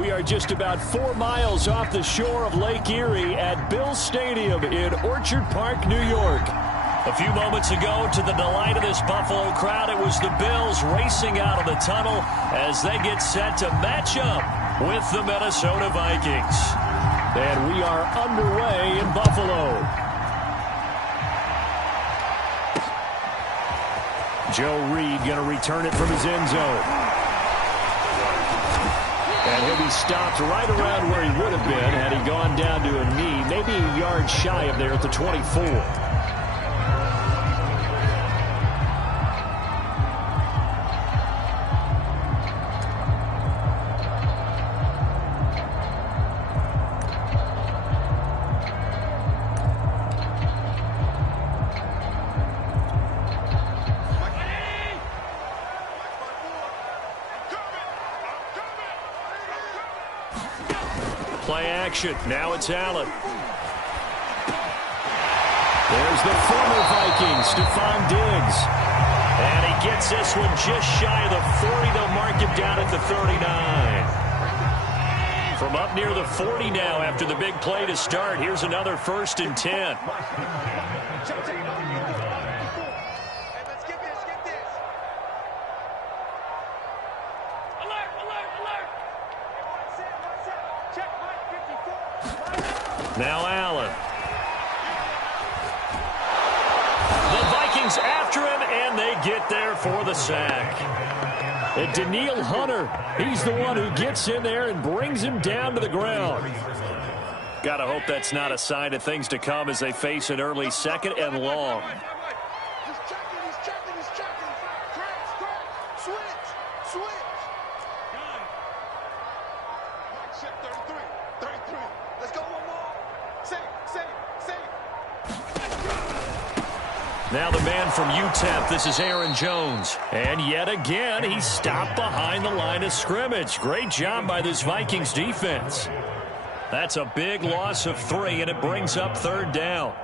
We are just about 4 miles off the shore of Lake Erie at Bill Stadium in Orchard Park, New York. A few moments ago, to the delight of this Buffalo crowd, it was the Bills racing out of the tunnel as they get set to match up with the Minnesota Vikings. And we are underway in Buffalo. Joe Reed going to return it from his end zone. And he'll be stopped right around where he would have been had he gone down to a knee, maybe a yard shy of there at the 24. Play action. Now it's Allen. There's the former Viking, Stephon Diggs. And he gets this one just shy of the 40. They'll mark him down at the 39. From up near the 40 now after the big play to start. Here's another 1st and 10. Now Allen. The Vikings after him, and they get there for the sack. And Danielle Hunter, he's the one who gets in there and brings him down to the ground. Gotta hope that's not a sign of things to come as they face an early 2nd and long. Now the man from UTEP, this is Aaron Jones. And yet again, he's stopped behind the line of scrimmage. Great job by this Vikings defense. That's a big loss of 3, and it brings up 3rd down.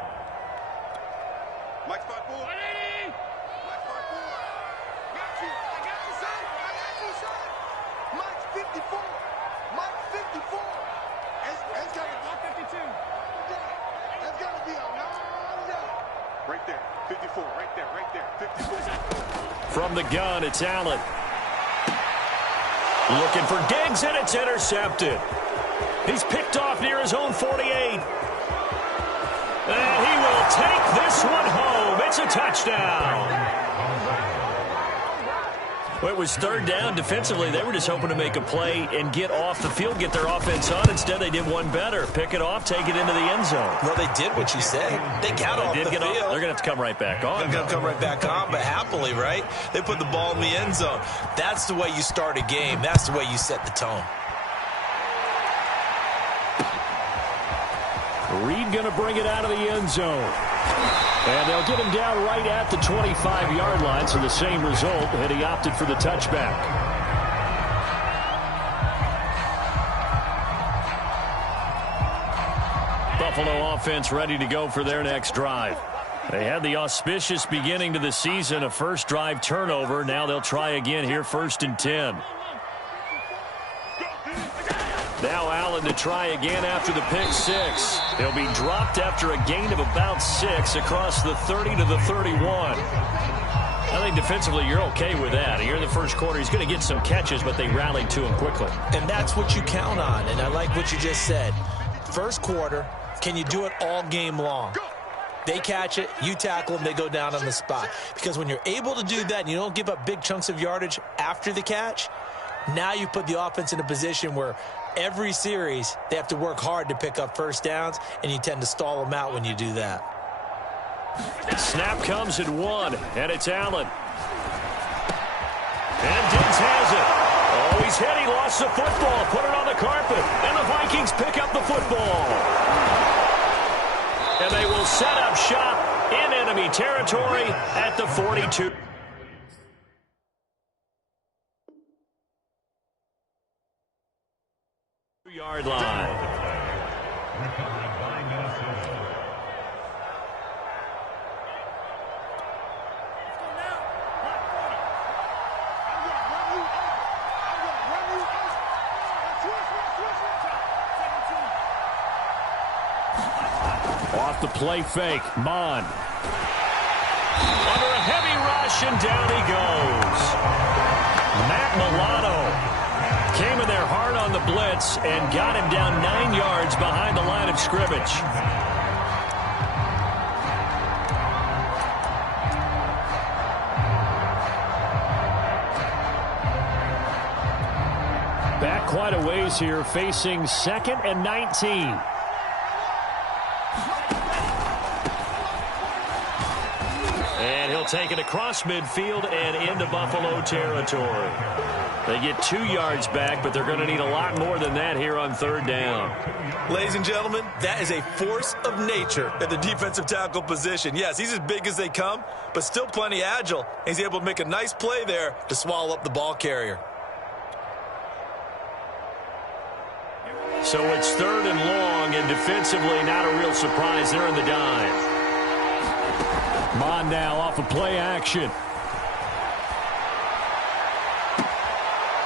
From the gun, it's Allen. Looking for Diggs, and it's intercepted. He's picked off near his own 48. And he will take this one home. It's a touchdown. Well, it was 3rd down. Defensively, they were just hoping to make a play and get off the field, get their offense on. Instead, they did one better. Pick it off, take it into the end zone. Well, they did what you said. They got off the field. They're going to have to come right back on. They're going to come right back on, but happily, right? They put the ball in the end zone. That's the way you start a game. That's the way you set the tone. Reed going to bring it out of the end zone. And they'll get him down right at the 25-yard line, so the same result, and he opted for the touchback. Buffalo offense ready to go for their next drive. They had the auspicious beginning to the season, a first drive turnover. Now they'll try again here, 1st and 10. Now Allen to try again after the pick 6. He'll be dropped after a gain of about 6 across the 30 to the 31. I think defensively you're okay with that. Here in the first quarter, he's going to get some catches, but they rallied to him quickly. And that's what you count on, and I like what you just said. First quarter, can you do it all game long? They catch it, you tackle them, they go down on the spot. Because when you're able to do that and you don't give up big chunks of yardage after the catch, now you put the offense in a position where every series, they have to work hard to pick up 1st downs, and you tend to stall them out when you do that. Snap comes at 1, and it's Allen. And Diggs has it. Oh, he's hit. He lost the football. Put it on the carpet, and the Vikings pick up the football. And they will set up shop in enemy territory at the 42. Yard line. play fake. Mon. Under a heavy rush, and down he goes. Matt Milano came in there hard on the blitz and got him down 9 yards behind the line of scrimmage. Back quite a ways here, facing 2nd and 19. And he'll take it across midfield and into Buffalo territory. They get 2 yards back, but they're going to need a lot more than that here on 3rd down. Ladies and gentlemen, that is a force of nature at the defensive tackle position. Yes, he's as big as they come, but still plenty agile. He's able to make a nice play there to swallow up the ball carrier. So it's 3rd and long, and defensively not a real surprise. They're in the dive. Mon now off of play action.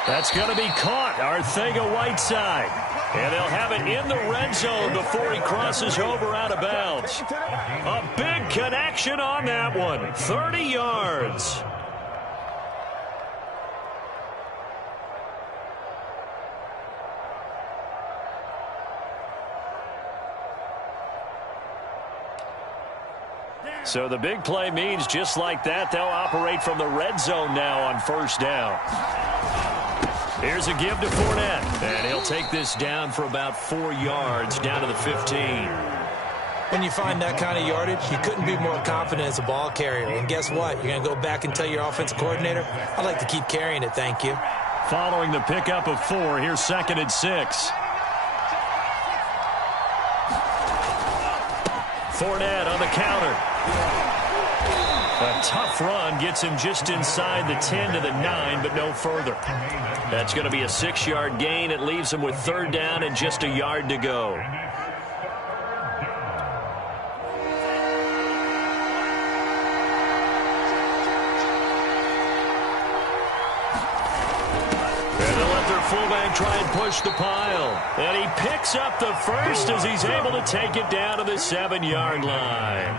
That's going to be caught. Arcega-Whiteside. And they'll have it in the red zone before he crosses over out of bounds. A big connection on that one. 30 yards. So the big play means just like that, they'll operate from the red zone now on 1st down. Here's a give to Fournette, and he'll take this down for about 4 yards down to the 15. When you find that kind of yardage, you couldn't be more confident as a ball carrier. And guess what? You're going to go back and tell your offensive coordinator, I'd like to keep carrying it, thank you. Following the pickup of 4, here's 2nd and 6. Fournette on the counter. A tough run gets him just inside the 10 to the 9, but no further. That's going to be a 6-yard gain. It leaves him with 3rd down and just a yard to go. And they'll let their fullback try and push the pile. And he picks up the first as he's able to take it down to the 7-yard line.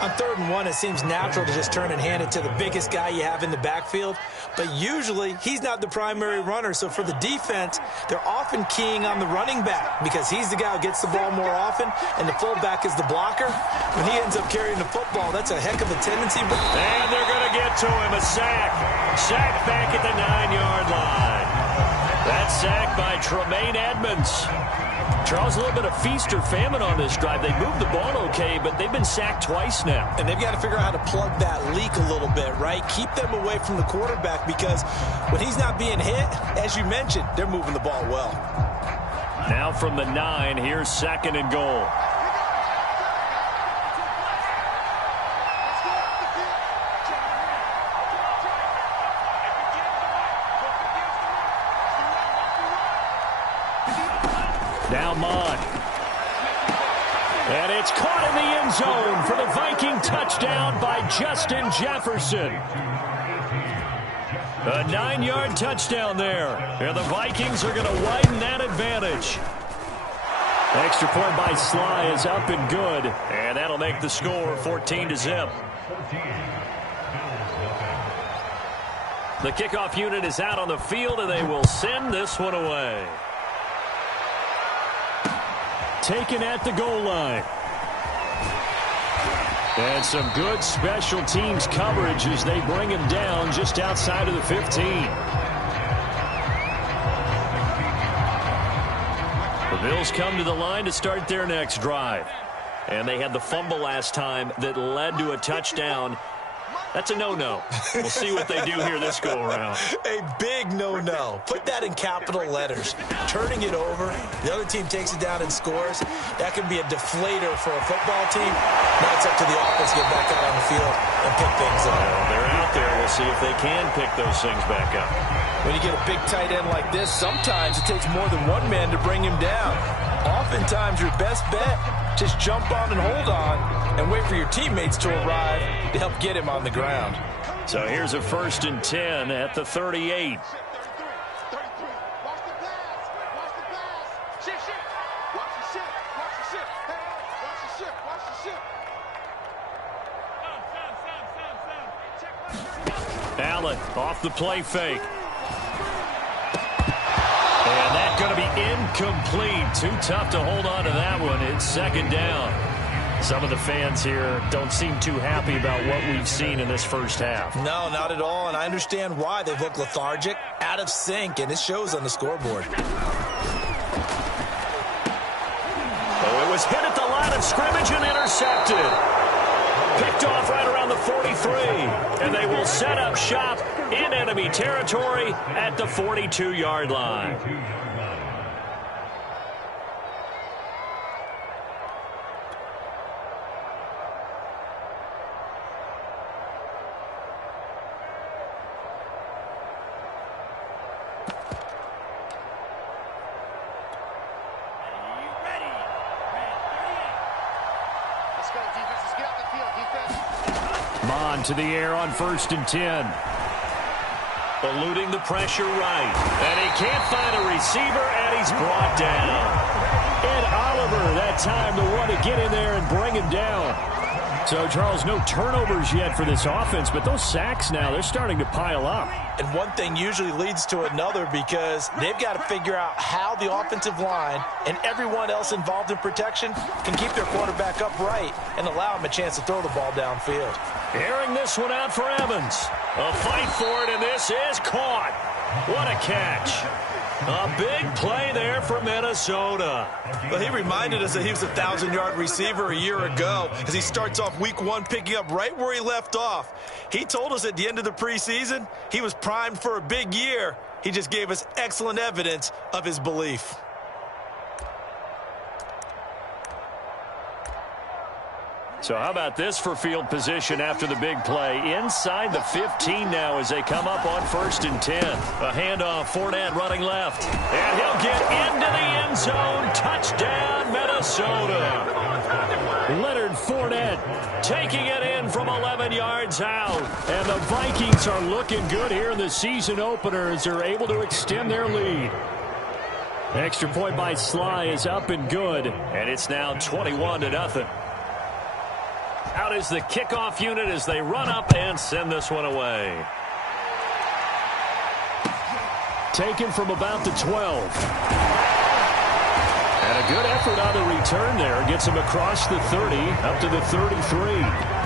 On 3rd and 1, it seems natural to just turn and hand it to the biggest guy you have in the backfield. But usually, he's not the primary runner. So for the defense, they're often keying on the running back because he's the guy who gets the ball more often, and the fullback is the blocker. When he ends up carrying the football, that's a heck of a tendency. And they're going to get to him. A sack. Sack back at the 9-yard line. That's sacked by Tremaine Edmonds. Charles, a little bit of feast or famine on this drive. They moved the ball okay, but they've been sacked twice now. And they've got to figure out how to plug that leak a little bit, right? Keep them away from the quarterback because when he's not being hit, as you mentioned, they're moving the ball well. Now from the 9, here's 2nd and goal. Now Mon. And it's caught in the end zone for the Viking touchdown by Justin Jefferson. A 9-yard touchdown there. And the Vikings are going to widen that advantage. Extra point by Sly is up and good. And that'll make the score 14-0. The kickoff unit is out on the field, and they will send this one away. Taken at the goal line. And some good special teams coverage as they bring him down just outside of the 15. The Bills come to the line to start their next drive. And they had the fumble last time that led to a touchdown. That's a no-no. We'll see what they do here this go-around. A big no-no. Put that in capital letters. Turning it over, the other team takes it down and scores. That can be a deflator for a football team. Now it's up to the offense to get back out on the field and pick things up. Well, they're out there. We'll see if they can pick those things back up. When you get a big tight end like this, sometimes it takes more than one man to bring him down. Oftentimes, your best bet, just jump on and hold on and wait for your teammates to arrive to help get him on the ground. So here's a 1st and 10 at the 38. Allen off the play fake. And that's going to be incomplete. Too tough to hold on to that one. It's second down. Some of the fans here don't seem too happy about what we've seen in this first half. No, not at all, and I understand why. They've looked lethargic, out of sync, and it shows on the scoreboard. Oh, it was hit at the line of scrimmage and intercepted. Picked off right around the 43, and they will set up shop in enemy territory at the 42-yard line. To the air on 1st and 10. Eluding the pressure right. And he can't find a receiver, and he's brought down. And Oliver, that time, the one to get in there and bring him down. So, Charles, no turnovers yet for this offense, but those sacks now, they're starting to pile up. And one thing usually leads to another because they've got to figure out how the offensive line and everyone else involved in protection can keep their quarterback upright and allow him a chance to throw the ball downfield. Airing this one out for Evans. A fight for it, and this is caught. What a catch. A big play there for Minnesota. Well, he reminded us that he was a 1,000-yard receiver a year ago as he starts off week 1 picking up right where he left off. He told us at the end of the preseason he was primed for a big year. He just gave us excellent evidence of his belief. So how about this for field position after the big play? Inside the 15 now as they come up on 1st and 10. A handoff, Fournette running left. And he'll get into the end zone. Touchdown, Minnesota. Leonard Fournette taking it in from 11 yards out. And the Vikings are looking good here in the season opener as they're able to extend their lead. Extra point by Sly is up and good. And it's now 21-0. Out is the kickoff unit as they run up and send this one away. Taken from about the 12. And a good effort on the return there. Gets him across the 30, up to the 33.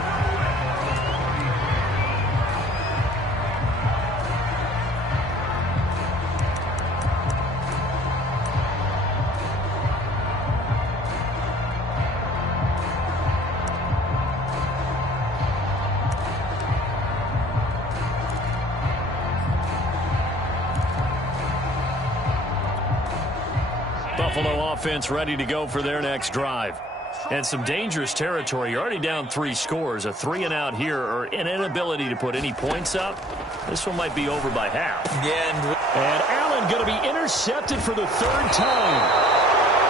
Buffalo offense ready to go for their next drive. And some dangerous territory. You're already down 3 scores. A 3-and-out here or an inability to put any points up. This one might be over by half. Yeah, and Allen going to be intercepted for the 3rd time.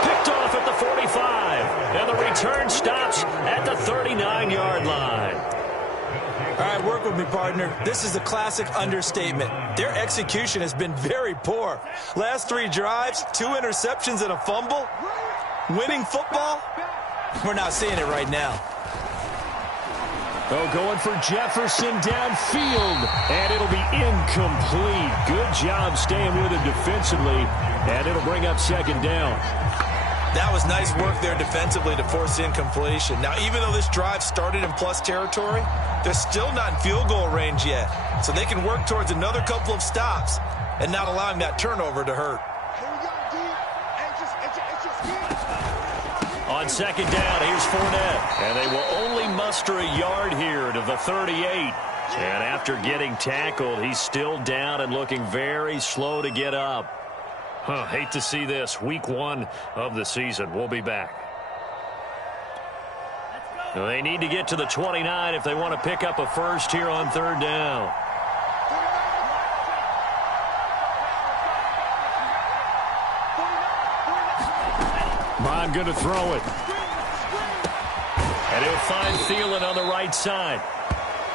Picked off at the 45. And the return stops at the 39-yard line. All right, work with me, partner. This is a classic understatement. Their execution has been very poor. Last 3 drives, 2 interceptions and a fumble. Winning football? We're not seeing it right now. Oh, going for Jefferson downfield. And it'll be incomplete. Good job staying with it defensively. And it'll bring up 2nd down. That was nice work there defensively to force incompletion. Now, even though this drive started in plus territory, they're still not in field goal range yet. So they can work towards another couple of stops and not allowing that turnover to hurt. On 2nd down, here's Fournette. And they will only muster a yard here to the 38. And after getting tackled, he's still down and looking very slow to get up. Hate to see this. Week 1 of the season. We'll be back. They need to get to the 29 if they want to pick up a first here on 3rd down. Bond going to throw it. And he'll find Thielen on the right side.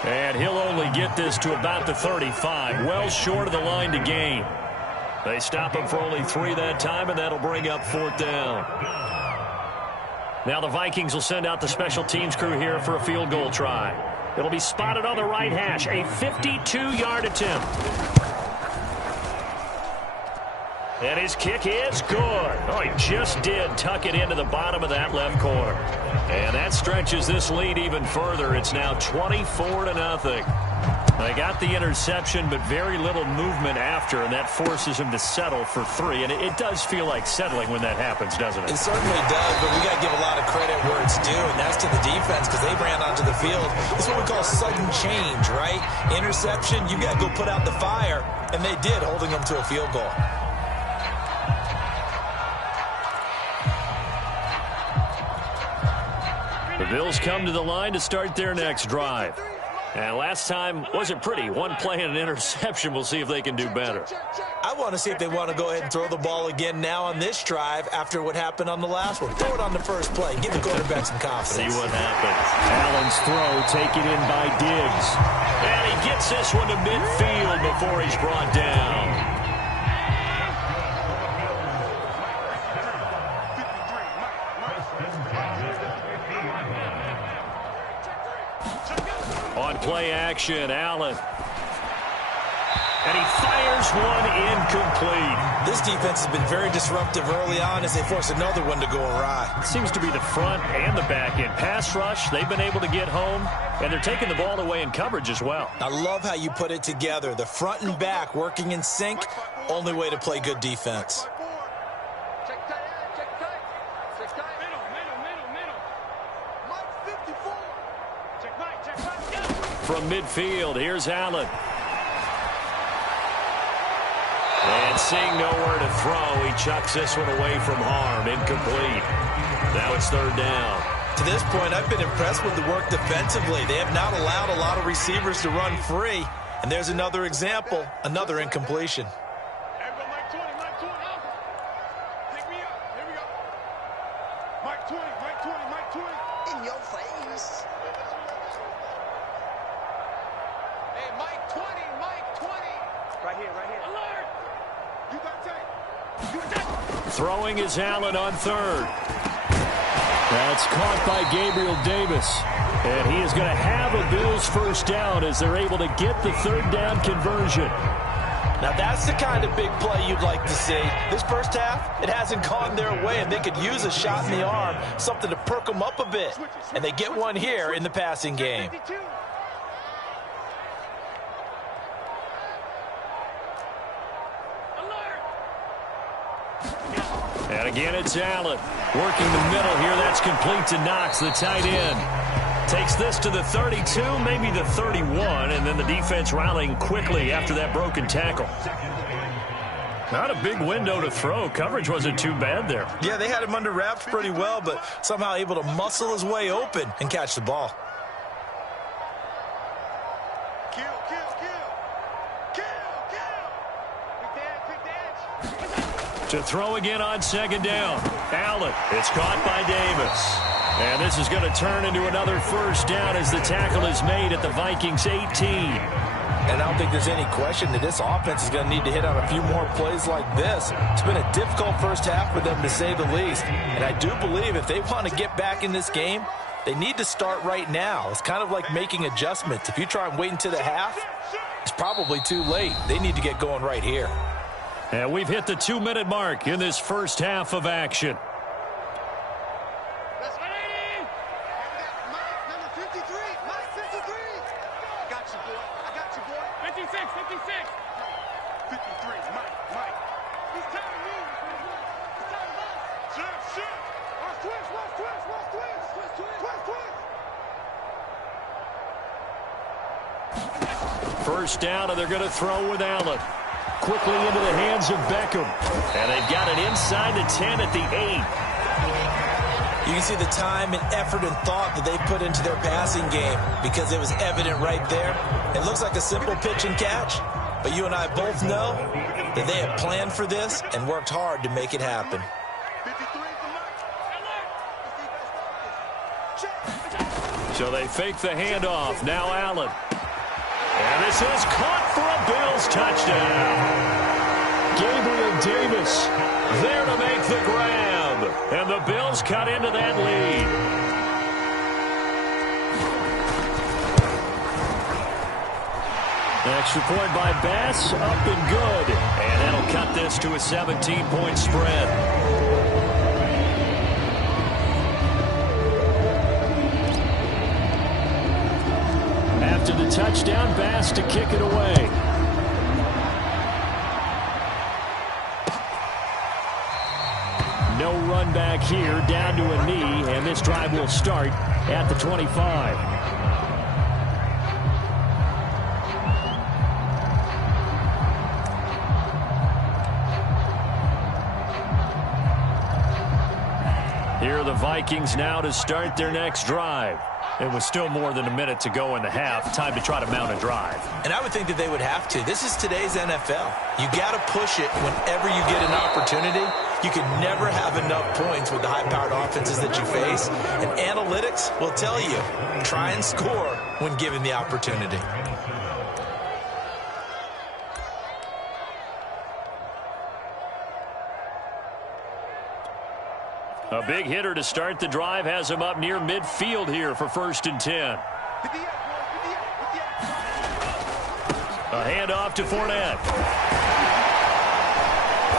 And he'll only get this to about the 35. Well short of the line to gain. They stop him for only 3 that time, and that'll bring up 4th down. Now the Vikings will send out the special teams crew here for a field goal try. It'll be spotted on the right hash. A 52-yard attempt. And his kick is good. Oh, he just did tuck it into the bottom of that left corner. And that stretches this lead even further. It's now 24-0. They got the interception, but very little movement after, and that forces him to settle for 3. And it does feel like settling when that happens, doesn't it? It certainly does, but we got to give a lot of credit where it's due, and that's to the defense because they ran onto the field. It's what we call sudden change, right? Interception, you got to go put out the fire, and they did, holding them to a field goal. The Bills come to the line to start their next drive. And last time wasn't pretty. One play and an interception. We'll see if they can do better. I want to see if they want to go ahead and throw the ball again now on this drive after what happened on the last one. Throw it on the first play. Give the quarterback some confidence. See what happens. Allen's throw taken in by Diggs. And he gets this one to midfield before he's brought down. On play action, Allen. And he fires one incomplete. This defense has been very disruptive early on as they force another one to go awry. It seems to be the front and the back end. Pass rush, they've been able to get home, and they're taking the ball away in coverage as well. I love how you put it together. The front and back working in sync, only way to play good defense. From midfield, here's Allen. And seeing nowhere to throw, he chucks this one away from harm. Incomplete. Now it's third down. To this point, I've been impressed with the work defensively. They have not allowed a lot of receivers to run free. And there's another example, another incompletion. In your face. Hey, Mike 20, Mike 20. Right here. Alert! You got tape. Throwing is Allen on third. That's caught by Gabriel Davis. And he is going to have a Bills first down as they're able to get the third down conversion. Now that's the kind of big play you'd like to see. This first half, it hasn't gone their way, and they could use a shot in the arm, something to perk them up a bit. And they get one here in the passing game. And again, it's Allen. Working the middle here. That's complete to Knox, the tight end. Takes this to the 32, maybe the 31, and then the defense rallying quickly after that broken tackle. Not a big window to throw. Coverage wasn't too bad there. Yeah, they had him under wraps pretty well, but somehow able to muscle his way open and catch the ball. To throw again on second down. Allen. It's caught by Davis. And this is going to turn into another first down as the tackle is made at the Vikings 18. And I don't think there's any question that this offense is going to need to hit on a few more plays like this. It's been a difficult first half for them, to say the least. And I do believe if they want to get back in this game, they need to start right now. It's kind of like making adjustments. If you try and wait until the half, it's probably too late. They need to get going right here. And we've hit the 2-minute mark in this first half of action. First down, and they're going to throw with Allen. Quickly into the hands of Beckham. And they've got it inside the 10 at the 8. You can see the time and effort and thought that they put into their passing game because it was evident right there. It looks like a simple pitch and catch, but you and I both know that they have planned for this and worked hard to make it happen. So they fake the handoff. Now Allen. And this is caught for a Bills touchdown. Gabriel Davis there to make the grab. And the Bills cut into that lead. Extra point by Bass, up and good. And that'll cut this to a 17-point spread. After the touchdown, Bass to kick it away. No run back here, down to a knee, and this drive will start at the 25. Here are the Vikings now to start their next drive. It was still more than a minute to go in the half. Time to try to mount a drive. And I would think that they would have to. This is today's NFL. You got to push it whenever you get an opportunity. You can never have enough points with the high-powered offenses that you face. And analytics will tell you, try and score when given the opportunity. A big hitter to start the drive has him up near midfield here for 1st and 10. A handoff to Fournette.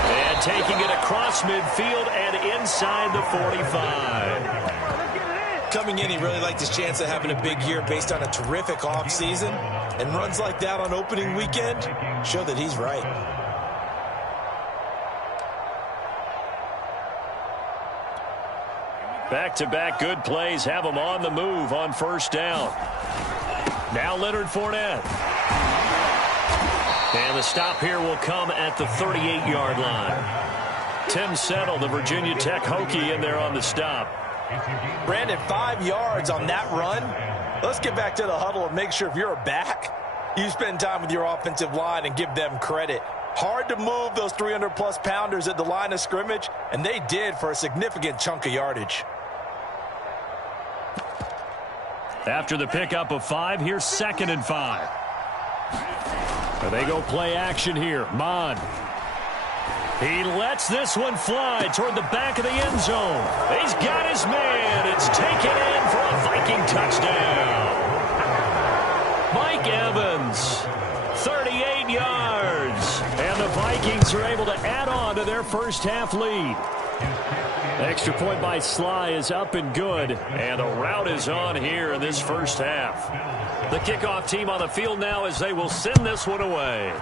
And taking it across midfield and inside the 45. Coming in, he really liked his chance of having a big year based on a terrific offseason. And runs like that on opening weekend show that he's right. Back-to-back good plays have him on the move on 1st down. Now Leonard Fournette. And the stop here will come at the 38-yard line. Tim Settle, the Virginia Tech Hokie, in there on the stop. Brandon, 5 yards on that run. Let's get back to the huddle and make sure if you're a back, you spend time with your offensive line and give them credit. Hard to move those 300-plus pounders at the line of scrimmage, and they did for a significant chunk of yardage. After the pickup of 5, here's 2nd and 5. They go play action here. Mon. He lets this one fly toward the back of the end zone. He's got his man. It's taken in for a Viking touchdown. Mike Evans, 38 yards. And the Vikings are able to add on to their first half lead. Extra point by Sly is up and good. And the route is on here in this first half. The kickoff team on the field now as they will send this one away.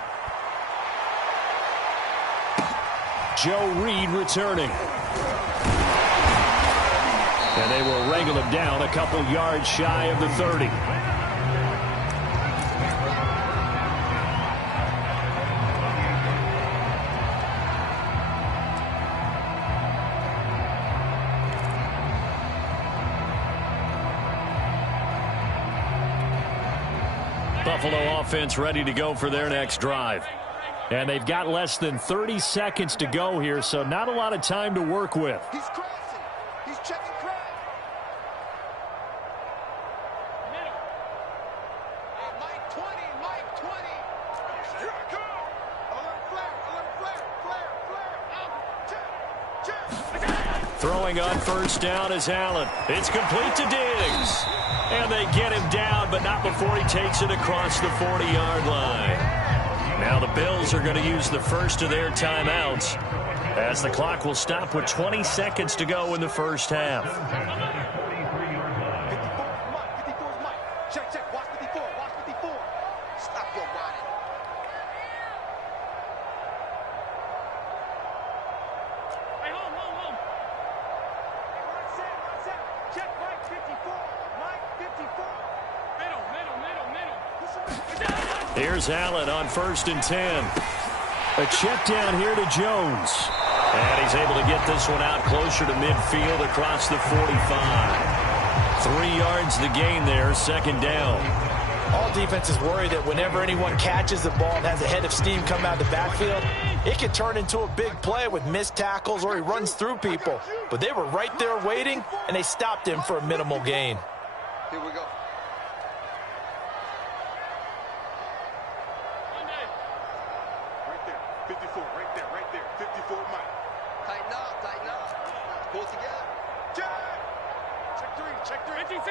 Joe Reed returning. And they will wrangle him down a couple yards shy of the 30. Buffalo offense ready to go for their next drive. And they've got less than 30 seconds to go here, so not a lot of time to work with. He's crossing. He's checking crack. Middle. Hey, Mike 20, Mike 20. Here I come. Alert flare, check. Throwing on 1st down is Allen. It's complete to Diggs. And they get him down, but not before he takes it across the 40-yard line. Now the Bills are going to use the first of their timeouts as the clock will stop with 20 seconds to go in the first half. 54's Mike. Check. Watch 54. Watch 54. Stop your whining. Hey, home. Check Mike 54. Mike 54. Middle. Here's Allen on 1st and 10. A check down here to Jones. And he's able to get this one out closer to midfield across the 45. 3 yards the gain there, 2nd down. All defenses worry that whenever anyone catches the ball and has a head of steam come out of the backfield, it can turn into a big play with missed tackles or he runs through people. But they were right there waiting, and they stopped him for a minimal gain. Here we go. Right there. 54. Right there. 54 Mike. Tighten up. Pull together. Check 3. 56.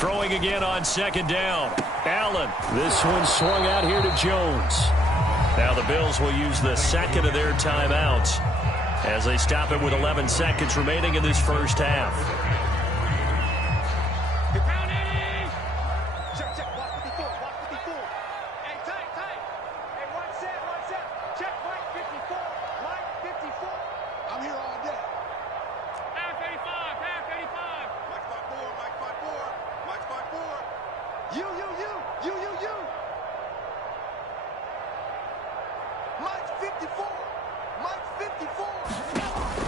throwing again on second down. Allen. This one swung out here to Jones. Now the Bills will use the second of their timeouts as they stop it with 11 seconds remaining in this first half.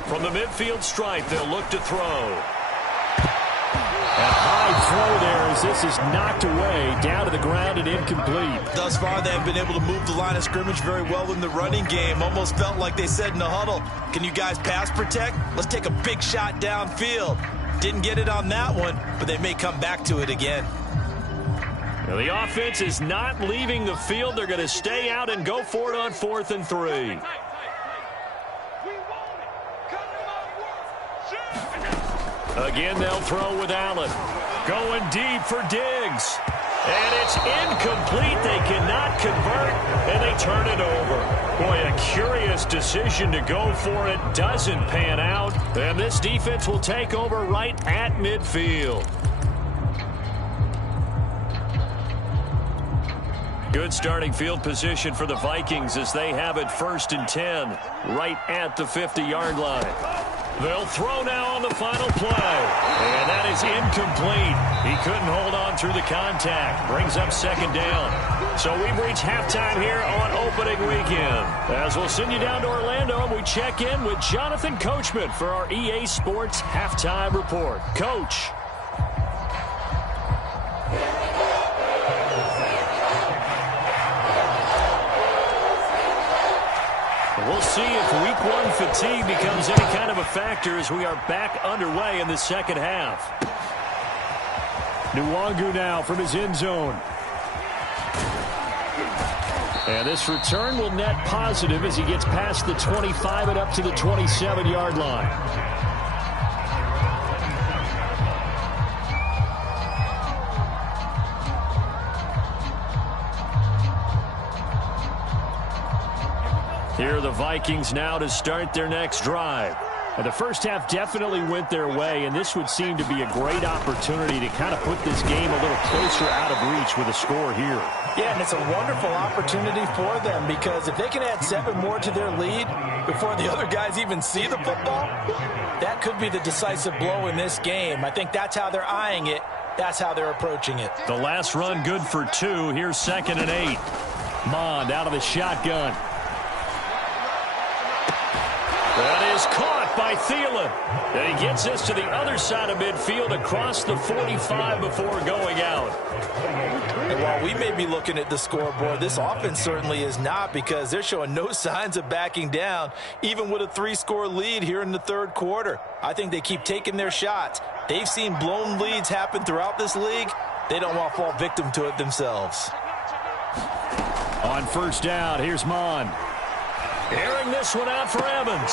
From the midfield stripe, they'll look to throw. A high throw there as this is knocked away, down to the ground and incomplete. Thus far, they have been able to move the line of scrimmage very well in the running game. Almost felt like they said in the huddle, can you guys pass protect? Let's take a big shot downfield. Didn't get it on that one, but they may come back to it again. Now the offense is not leaving the field. They're going to stay out and go for it on 4th and 3. Again, they'll throw with Allen. Going deep for Diggs. And it's incomplete. They cannot convert, and they turn it over. Boy, a curious decision to go for it. Doesn't pan out. And this defense will take over right at midfield. Good starting field position for the Vikings as they have it 1st and 10, right at the 50-yard line. They'll throw now on the final play. And that is incomplete. He couldn't hold on through the contact. Brings up 2nd down. So we've reached halftime here on opening weekend. As we'll send you down to Orlando, and we check in with Jonathan Coachman for our EA Sports Halftime Report. Coach. We'll see if week 1 fatigue becomes any kind of a factor as we are back underway in the second half. Nwangu now from his end zone. And this return will net positive as he gets past the 25 and up to the 27-yard line. Here are the Vikings now to start their next drive. And the first half definitely went their way, and this would seem to be a great opportunity to kind of put this game a little closer out of reach with a score here. Yeah, and it's a wonderful opportunity for them because if they can add 7 more to their lead before the other guys even see the football, that could be the decisive blow in this game. I think that's how they're eyeing it. That's how they're approaching it. The last run good for 2. Here's 2nd and 8. Mond out of the shotgun. That is caught by Thielen. And he gets this to the other side of midfield across the 45 before going out. And while we may be looking at the scoreboard, this offense certainly is not because they're showing no signs of backing down, even with a 3-score lead here in the 3rd quarter. I think they keep taking their shots. They've seen blown leads happen throughout this league. They don't want to fall victim to it themselves. On 1st down, here's Mond. Airing this one out for Evans.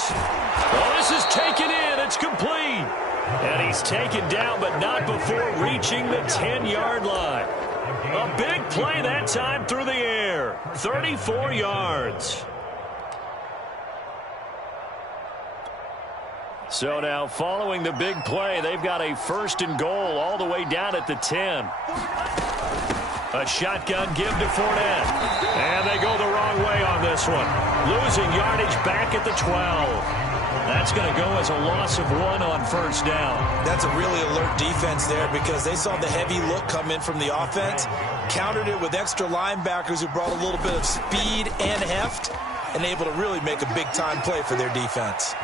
Well, this is taken in. It's complete. And he's taken down, but not before reaching the 10-yard line. A big play that time through the air. 34 yards. So now following the big play, they've got a 1st and goal all the way down at the 10. A shotgun give to Fournette. And they go the wrong way on this one. Losing yardage back at the 12. That's going to go as a loss of 1 on 1st down. That's a really alert defense there because they saw the heavy look come in from the offense, countered it with extra linebackers who brought a little bit of speed and heft, and able to really make a big-time play for their defense.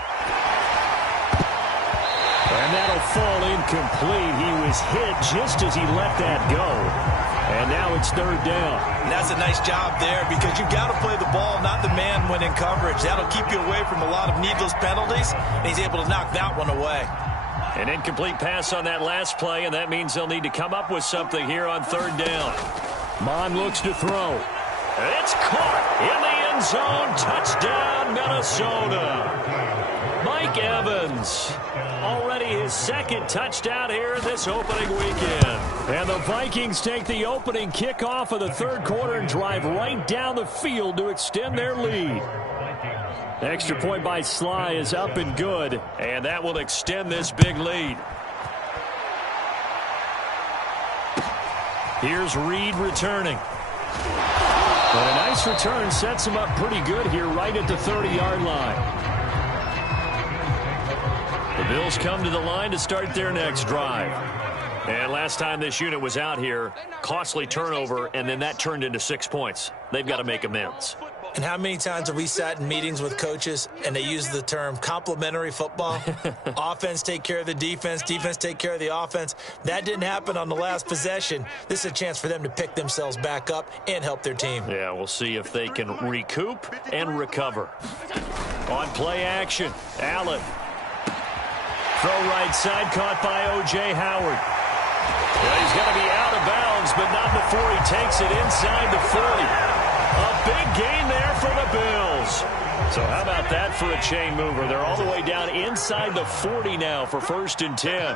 And that'll fall incomplete. He was hit just as he let that go. And now it's 3rd down. And that's a nice job there because you've got to play the ball, not the man when in coverage. That'll keep you away from a lot of needless penalties, and he's able to knock that one away. An incomplete pass on that last play, and that means they'll need to come up with something here on 3rd down. Mond looks to throw. It's caught in the end zone. Touchdown, Minnesota. Mike Mike Evans. Already his second touchdown here this opening weekend. And the Vikings take the opening kickoff of the third quarter and drive right down the field to extend their lead. The extra point by Sly is up and good, and that will extend this big lead. Here's Reed returning. But a nice return sets him up pretty good here right at the 30-yard line. The Bills come to the line to start their next drive. And last time this unit was out here, costly turnover, and then that turned into 6 points. They've got to make amends. And how many times have we sat in meetings with coaches and they use the term complementary football? Offense take care of the defense, defense take care of the offense. That didn't happen on the last possession. This is a chance for them to pick themselves back up and help their team. Yeah, we'll see if they can recoup and recover. On play action, Allen. Throw right side, caught by O.J. Howard. Yeah, he's going to be out of bounds, but not before he takes it inside the 40. A big gain there for the Bills. So how about that for a chain mover? They're all the way down inside the 40 now for 1st and 10.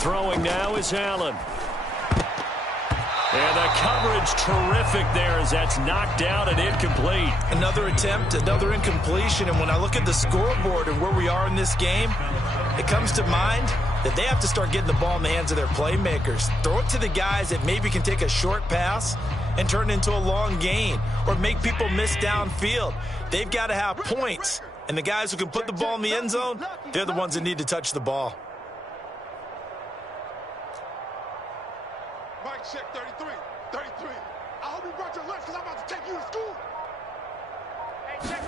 Throwing now is Allen. And the coverage terrific there as that's knocked down and incomplete. Another attempt, another incompletion. And when I look at the scoreboard and where we are in this game, it comes to mind that they have to start getting the ball in the hands of their playmakers. Throw it to the guys that maybe can take a short pass and turn it into a long gain or make people miss downfield. They've got to have points. And the guys who can put the ball in the end zone, they're the ones that need to touch the ball. Mike, check 33. 33. I hope you brought your lunch because I'm about to take you to school. Hey, check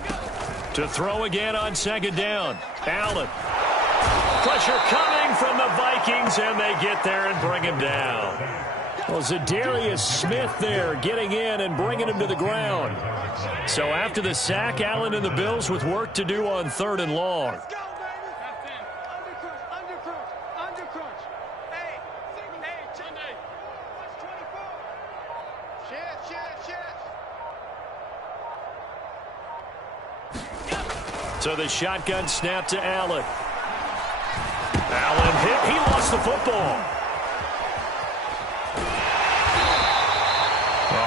go. To throw again on 2nd down. Allen. Pressure coming from the Vikings, and they get there and bring him down. Well, Zadarius Smith there getting in and bringing him to the ground. So after the sack, Allen and the Bills with work to do on 3rd and long. Let's go, baby. Under crunch. Hey, Sunday. What's 24? Shit. So the shotgun snap to Allen. Allen hit. He lost the football.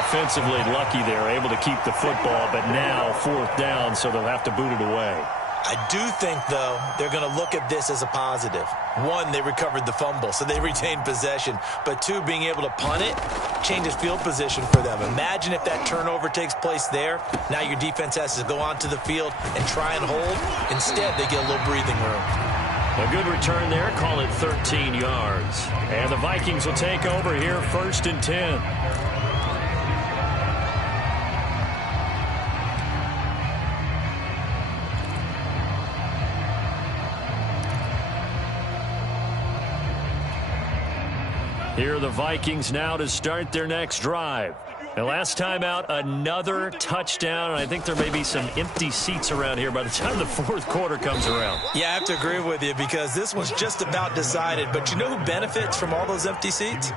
Offensively lucky they're able to keep the football, but now 4th down, so they'll have to boot it away. I do think, though, they're going to look at this as a positive. 1, they recovered the fumble, so they retained possession. But 2, being able to punt it changes field position for them. Imagine if that turnover takes place there. Now your defense has to go onto the field and try and hold. Instead, they get a little breathing room. A good return there, call it 13 yards. And the Vikings will take over here 1st and 10. Here are the Vikings now to start their next drive. And last time out, another touchdown. And I think there may be some empty seats around here by the time the 4th quarter comes around. Yeah, I have to agree with you because this one's just about decided. But you know who benefits from all those empty seats?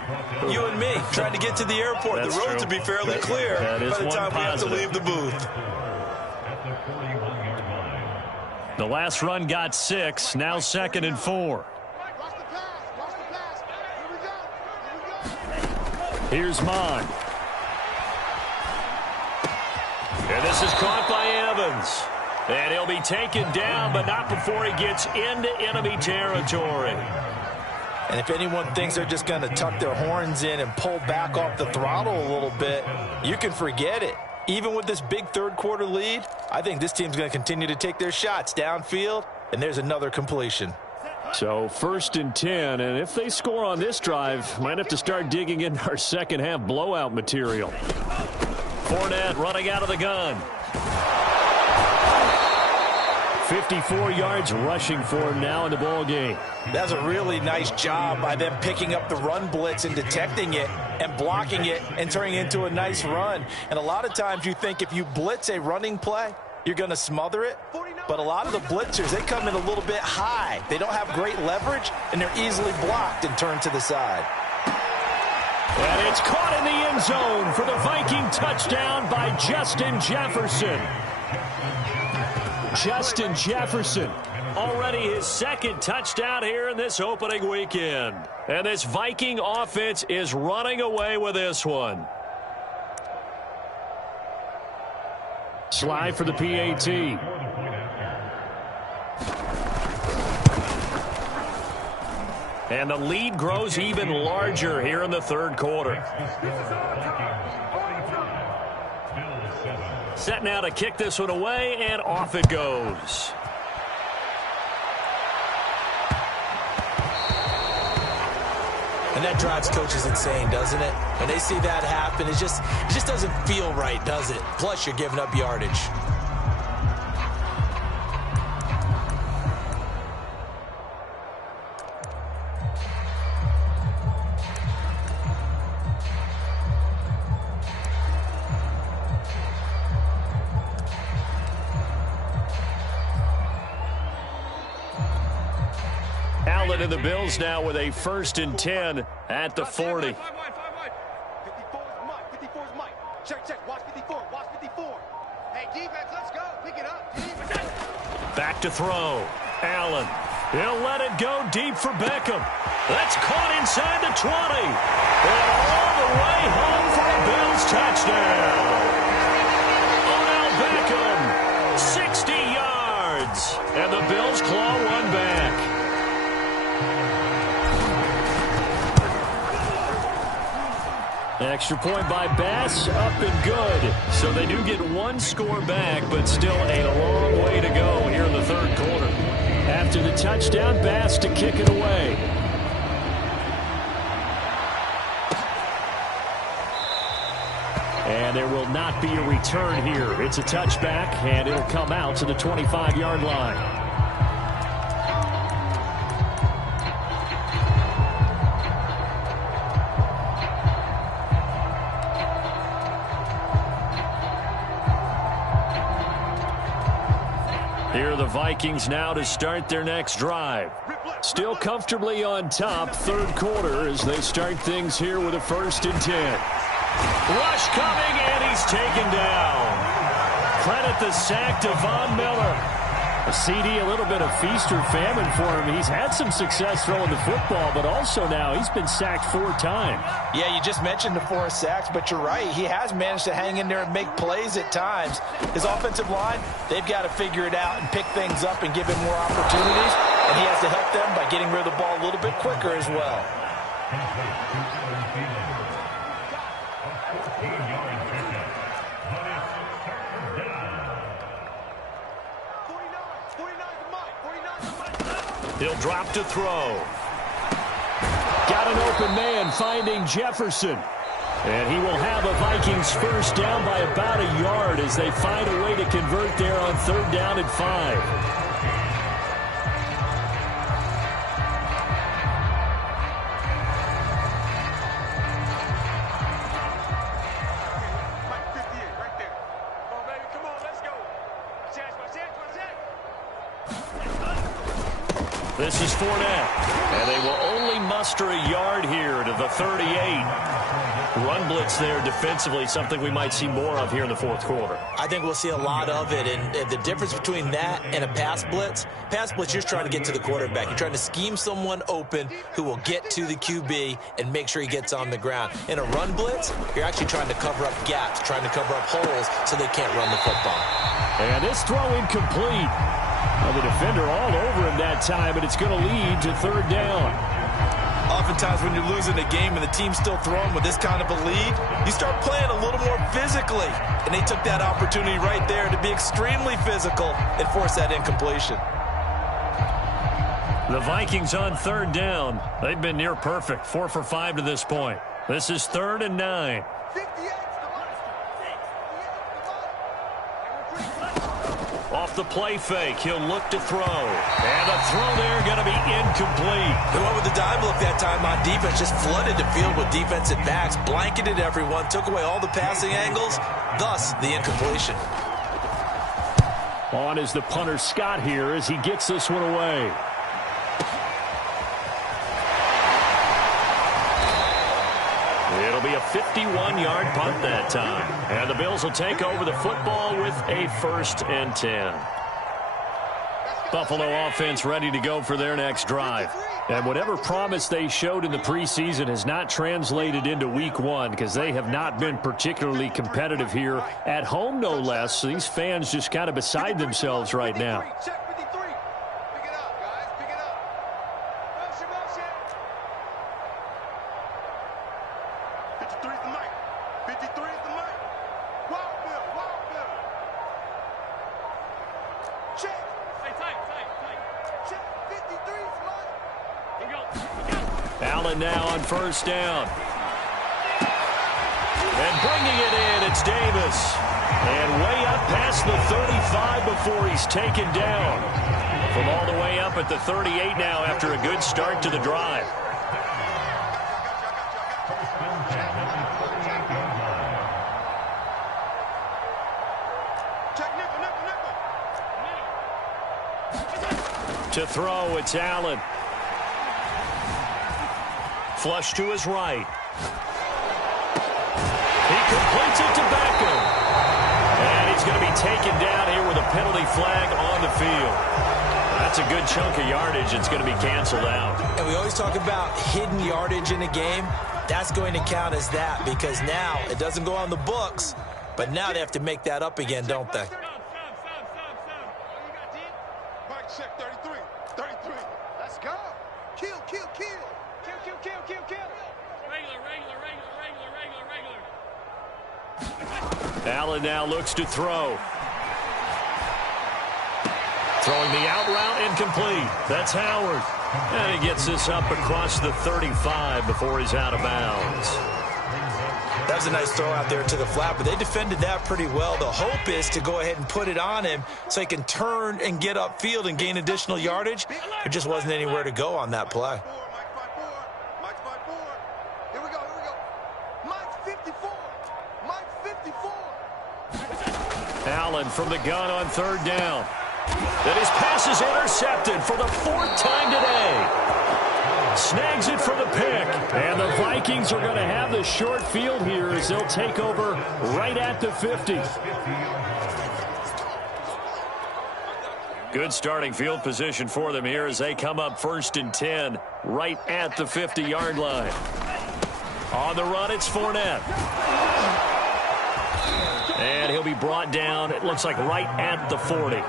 You and me, trying to get to the airport. That's the roads true. will be fairly clear by the time we have to leave the booth. The last run got 6, now 2nd and 4. Watch the pass. Here we go. Here's Mon. And this is caught by Evans. And he'll be taken down, but not before he gets into enemy territory. And if anyone thinks they're just going to tuck their horns in and pull back off the throttle a little bit, you can forget it. Even with this big 3rd quarter lead, I think this team's going to continue to take their shots downfield, and there's another completion. So 1st and 10, and if they score on this drive, might have to start digging in our second half blowout material. Fournette running out of the gun. 54 yards rushing for him now in the ball game. That's a really nice job by them picking up the run blitz and detecting it and blocking it and turning it into a nice run. And a lot of times you think if you blitz a running play, you're going to smother it. But a lot of the blitzers, they come in a little bit high. They don't have great leverage, and they're easily blocked and turned to the side. And it's caught in the end zone for the Viking touchdown by Justin Jefferson. Justin Jefferson, already his second touchdown here in this opening weekend. And this Viking offense is running away with this one. Slide for the PAT. And the lead grows even larger here in the third quarter. Set now to kick this one away, and off it goes. And that drives coaches insane, doesn't it? When they see that happen, it just doesn't feel right, does it? Plus, you're giving up yardage. Allen and the Bills now with a 1st and 10 at the 40. 54 is Mike. Check. Watch 54. Hey, defense, let's go. Pick it up. Back to throw. Allen. He'll let it go deep for Beckham. That's caught inside the 20. And all the way home for a Bills touchdown. Odell Beckham, 60 yards. And the Bills claw one back. Extra point by Bass, up and good. So they do get one score back, but still a long way to go here in the third quarter. After the touchdown, Bass to kick it away. And there will not be a return here. It's a touchback, and it'll come out to the 25-yard line. Here are the Vikings now to start their next drive. Still comfortably on top, third quarter, as they start things here with a 1st and 10. Rush coming, and he's taken down. Credit the sack to Von Miller. A CD, a little bit of feast or famine for him. He's had some success throwing the football, but also now he's been sacked 4 times. Yeah, you just mentioned the 4 sacks, but you're right. He has managed to hang in there and make plays at times. His offensive line, they've got to figure it out and pick things up and give him more opportunities, and he has to help them by getting rid of the ball a little bit quicker as well. He'll drop to throw. Got an open man finding Jefferson. And he will have a Vikings 1st down by about a yard as they find a way to convert there on 3rd down and 5. This is Fournette, and they will only muster a yard here to the 38. Run blitz there defensively, something we might see more of here in the fourth quarter. I think we'll see a lot of it, and the difference between that and a pass blitz, you're trying to get to the quarterback. You're trying to scheme someone open who will get to the QB and make sure he gets on the ground. In a run blitz, you're actually trying to cover up gaps, trying to cover up holes so they can't run the football. And this throw incomplete. Well, the defender all over him that time, but it's going to lead to 3rd down. Oftentimes when you're losing a game and the team's still throwing with this kind of a lead, you start playing a little more physically. And they took that opportunity right there to be extremely physical and force that incompletion. The Vikings on 3rd down. They've been near perfect, 4 for 5 to this point. This is 3rd and 9. Off the play fake, he'll look to throw. And a throw there going to be incomplete. They went with the dime look that time on defense, just flooded the field with defensive backs, blanketed everyone, took away all the passing angles, thus the incompletion. On is the punter Scott here as he gets this one away. 51-yard punt that time. And the Bills will take over the football with a 1st and 10. Buffalo offense ready to go for their next drive. And whatever promise they showed in the preseason has not translated into week 1 because they have not been particularly competitive here at home, no less. So these fans just kind of beside themselves right now. Allen now on 1st down. And bringing it in, it's Davis. And way up past the 35 before he's taken down. From all the way up at the 38 now after a good start to the drive. To throw, it's Allen. Flush to his right. He completes it to Beckham. And he's going to be taken down here with a penalty flag on the field. That's a good chunk of yardage. It's going to be canceled out. And we always talk about hidden yardage in a game. That's going to count as that because now it doesn't go on the books, but now they have to make that up again, don't they? Check 33. 33. Let's go. Kill. Kill. Regular. Allen now looks to throw. Throwing the out route incomplete. That's Howard. And he gets this up across the 35 before he's out of bounds. That was a nice throw out there to the flat, but they defended that pretty well. The hope is to go ahead and put it on him so he can turn and get upfield and gain additional yardage. There just wasn't anywhere to go on that play. Mike's 5-4. Here we go. Mike's 54. Mike's 54. Allen from the gun on 3rd down. Then his pass is intercepted for the 4th time today. Snags it for the pick. And the Vikings are going to have the short field here as they'll take over right at the 50. Good starting field position for them here as they come up 1st and 10 right at the 50-yard line. On the run, it's Fournette. And he'll be brought down, it looks like right at the 40.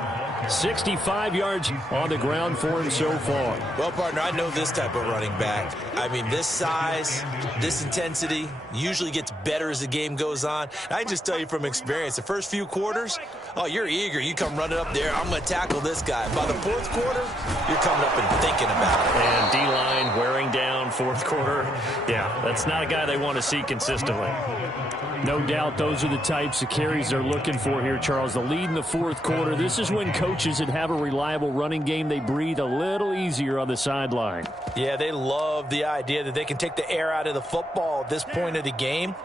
65 yards on the ground for him so far. Well, partner, I know this type of running back. I mean, this size, this intensity usually gets better as the game goes on. I just tell you from experience, the first few quarters, oh, you're eager. You come running up there, I'm going to tackle this guy. By the 4th quarter, you're coming up and thinking about it. And D-line wearing down 4th quarter. Yeah, that's not a guy they want to see consistently. No doubt those are the types of carries they're looking for here, Charles. The lead in the 4th quarter. This is when coaches that have a reliable running game, they breathe a little easier on the sideline. Yeah, they love the idea that they can take the air out of the football at this point of the game.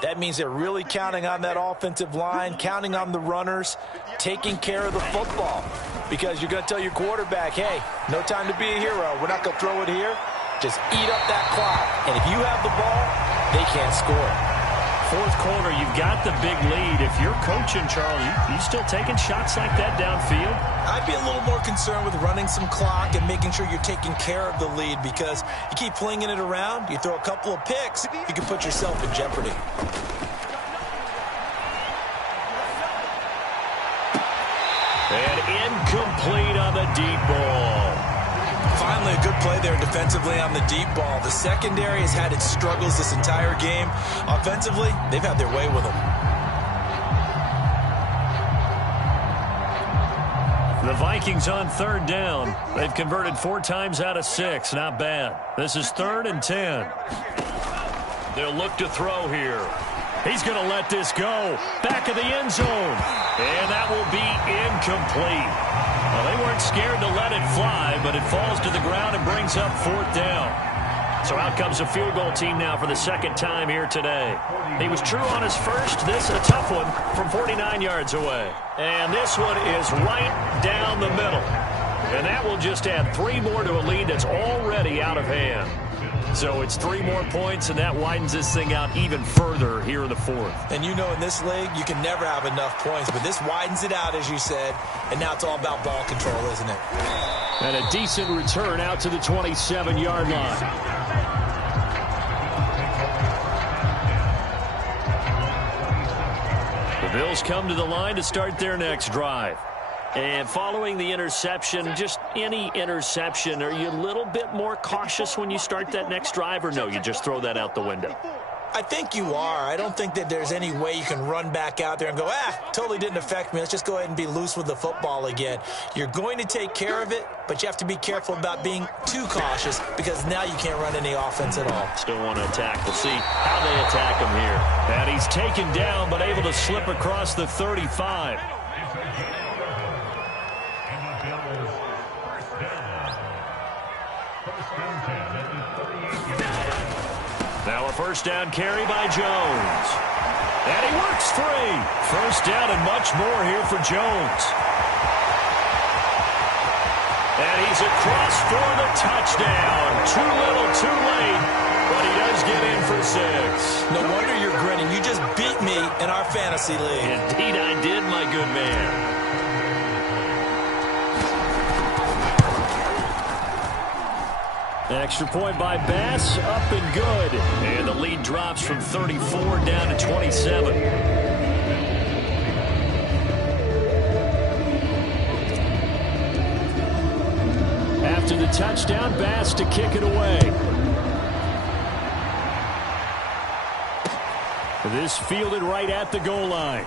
That means they're really counting on that offensive line, counting on the runners, taking care of the football. Because you're going to tell your quarterback, hey, no time to be a hero. We're not going to throw it here. Just eat up that clock. And if you have the ball, they can't score. 4th quarter, you've got the big lead. If you're coaching, Charles, you still taking shots like that downfield? I'd be a little more concerned with running some clock and making sure you're taking care of the lead because you keep flinging it around, you throw a couple of picks, you can put yourself in jeopardy. And incomplete on the deep ball. Finally, a good play there defensively on the deep ball. The secondary has had its struggles this entire game. Offensively, they've had their way with them. The Vikings on 3rd down. They've converted 4 times out of 6. Not bad. This is 3rd and 10. They'll look to throw here. He's going to let this go. Back of the end zone. And that will be incomplete. Well, they weren't scared to let it fly, but it falls to the ground and brings up 4th down. So out comes a field goal team now for the 2nd time here today. He was true on his first. This a tough one from 49 yards away. And this one is right down the middle. And that will just add 3 more to a lead that's already out of hand. So it's 3 more points, and that widens this thing out even further here in the fourth. And you know in this league, you can never have enough points, but this widens it out, as you said, and now it's all about ball control, isn't it? And a decent return out to the 27-yard line. The Bills come to the line to start their next drive. And following the interception, just any interception, are you a little bit more cautious when you start that next drive, or no, you just throw that out the window? I think you are. I don't think that there's any way you can run back out there and go, totally didn't affect me. Let's just go ahead and be loose with the football again. You're going to take care of it, but you have to be careful about being too cautious because now you can't run any offense at all. Still want to attack. We'll see how they attack him here. And he's taken down, but able to slip across the 35. Now a first down carry by Jones. And he works 3. First down and much more here for Jones. And he's across for the touchdown. Too little, too late, but he does get in for 6. No wonder you're grinning. You just beat me in our fantasy league. Indeed I did, my good man. Extra point by Bass, up and good. And the lead drops from 34 down to 27. After the touchdown, Bass to kick it away. This fielded right at the goal line.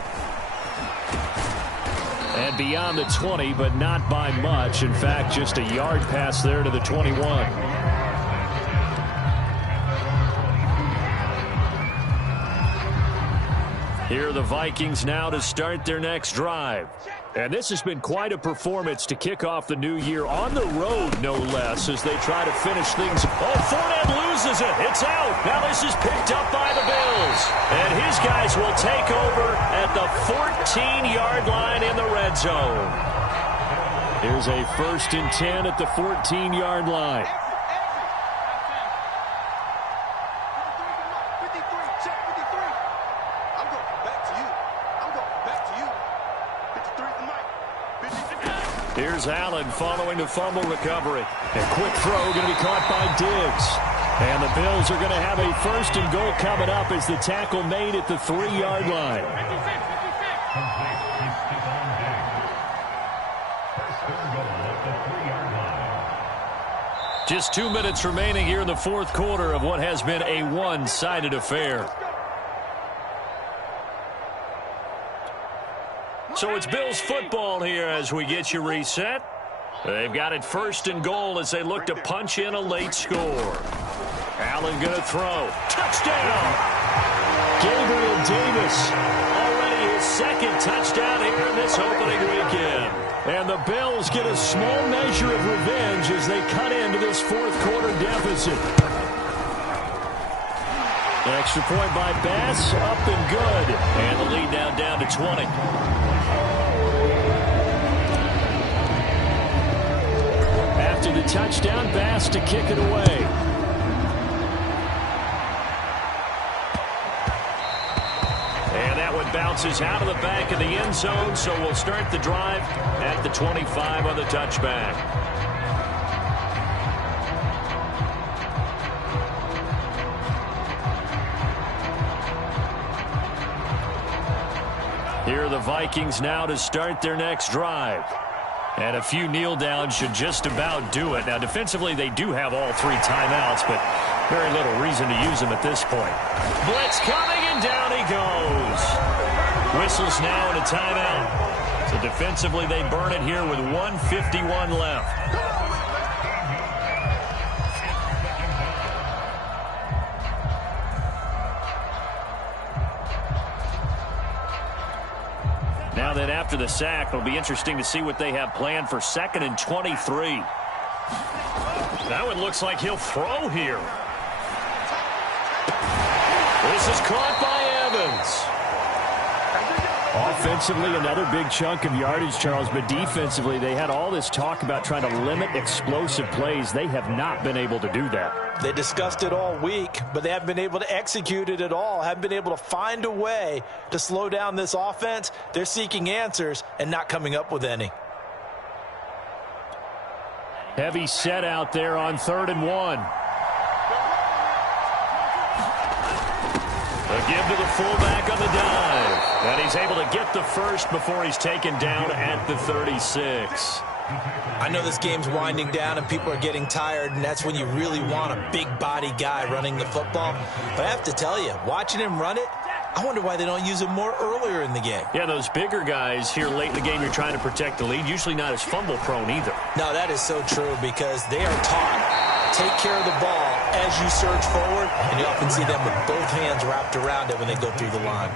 And beyond the 20, but not by much. In fact, just a yard pass there to the 21. Here are the Vikings now to start their next drive. And this has been quite a performance to kick off the new year on the road, no less, as they try to finish things. Oh, Fournette loses it. It's out. Now this is picked up by the Bills. And his guys will take over at the 14-yard line in the red zone. Here's a 1st and 10 at the 14-yard line. Here's Allen following the fumble recovery. A quick throw going to be caught by Diggs. And the Bills are going to have a 1st and goal coming up as the tackle made at the 3-yard line. Just 2 minutes remaining here in the fourth quarter of what has been a one-sided affair. So it's Bills football here as we get you reset. They've got it 1st and goal as they look to punch in a late score. Allen going to throw. Touchdown! Gabriel Davis, already his 2nd touchdown here in this opening weekend. And the Bills get a small measure of revenge as they cut into this fourth quarter deficit. An extra point by Bass, up and good. And the lead now down to 20. After the touchdown, Bass to kick it away. And that one bounces out of the back of the end zone, so we'll start the drive at the 25 on the touchback. Here are the Vikings now to start their next drive. And a few kneel downs should just about do it. Now, defensively, they do have all 3 timeouts, but very little reason to use them at this point. Blitz coming, and down he goes. Whistles now and a timeout. So defensively, they burn it here with 1:51 left. Now that after the sack, it'll be interesting to see what they have planned for 2nd and 23. That one looks like he'll throw here. This is caught by Evans. Offensively, another big chunk of yardage, Charles, but defensively, they had all this talk about trying to limit explosive plays. They have not been able to do that. They discussed it all week, but they haven't been able to execute it at all, haven't been able to find a way to slow down this offense. They're seeking answers and not coming up with any. Heavy set out there on 3rd and 1. A give to the fullback on the dive. And he's able to get the first before he's taken down at the 36. I know this game's winding down and people are getting tired, and that's when you really want a big body guy running the football. But I have to tell you, watching him run it, I wonder why they don't use him more earlier in the game. Yeah, those bigger guys here late in the game, you're trying to protect the lead, usually not as fumble prone either. No, that is so true because they are taught, take care of the ball as you surge forward, and you often see them with both hands wrapped around it when they go through the line.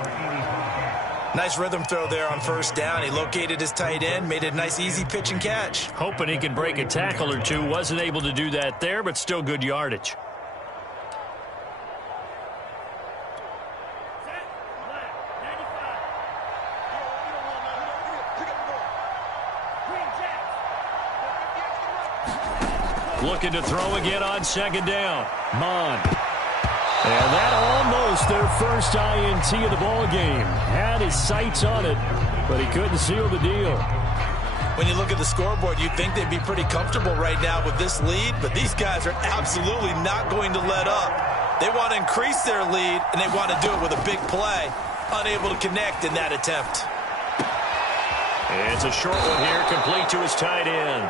Nice rhythm throw there on 1st down. He located his tight end, made it a nice easy pitch and catch. Hoping he can break a tackle or two. Wasn't able to do that there, but still good yardage. Looking to throw again on 2nd down. Mon. And that almost their first INT of the ball game. Had his sights on it, but he couldn't seal the deal. When you look at the scoreboard, you'd think they'd be pretty comfortable right now with this lead, but these guys are absolutely not going to let up. They want to increase their lead, and they want to do it with a big play. Unable to connect in that attempt. It's a short one here, complete to his tight end.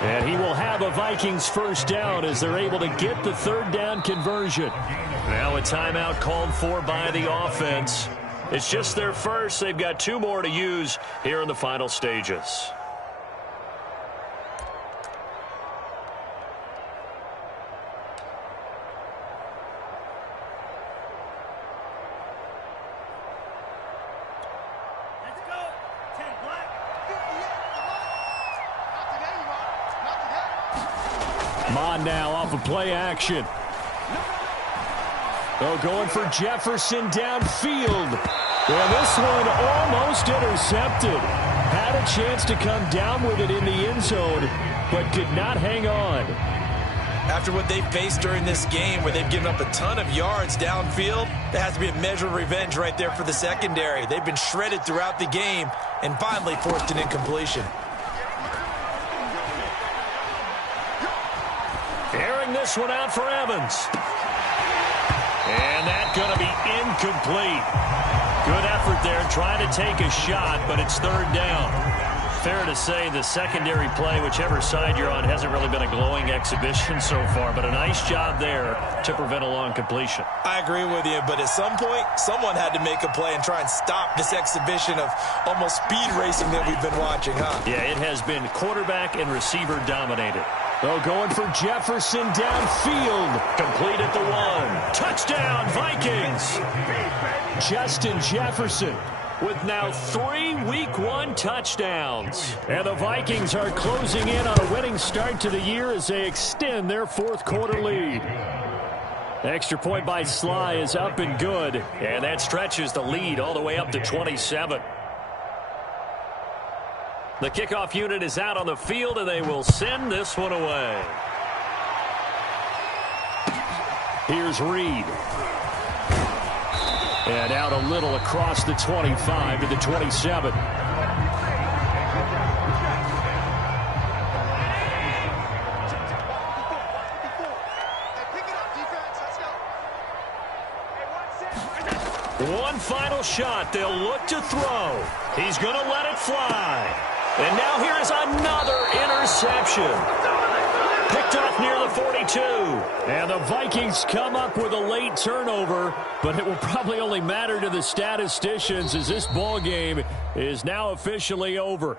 And he will have a Vikings first down as they're able to get the 3rd down conversion. Now a timeout called for by the offense. It's just their first. They've got 2 more to use here in the final stages. Mon now off of play action. Oh, going for Jefferson downfield. And this one almost intercepted. Had a chance to come down with it in the end zone, but could not hang on. After what they faced during this game where they've given up a ton of yards downfield, there has to be a measure of revenge right there for the secondary. They've been shredded throughout the game and finally forced an incompletion. Airing this one out for Evans. And that's going to be incomplete. Good effort there trying to take a shot, but it's 3rd down. Fair to say the secondary play, whichever side you're on, hasn't really been a glowing exhibition so far, but a nice job there to prevent a long completion. I agree with you, but at some point, someone had to make a play and try and stop this exhibition of almost speed racing that we've been watching, huh? Yeah, it has been quarterback and receiver dominated. Oh, going for Jefferson downfield. Complete at the 1. Touchdown, Vikings. Justin Jefferson with now 3 Week 1 touchdowns. And the Vikings are closing in on a winning start to the year as they extend their 4th quarter lead. Extra point by Sly is up and good. And that stretches the lead all the way up to 27. The kickoff unit is out on the field, and they will send this one away. Here's Reed. And out a little across the 25 to the 27. One final shot. They'll look to throw. He's going to let it fly. And now here is another interception. Picked off near the 42. And the Vikings come up with a late turnover, but it will probably only matter to the statisticians as this ball game is now officially over.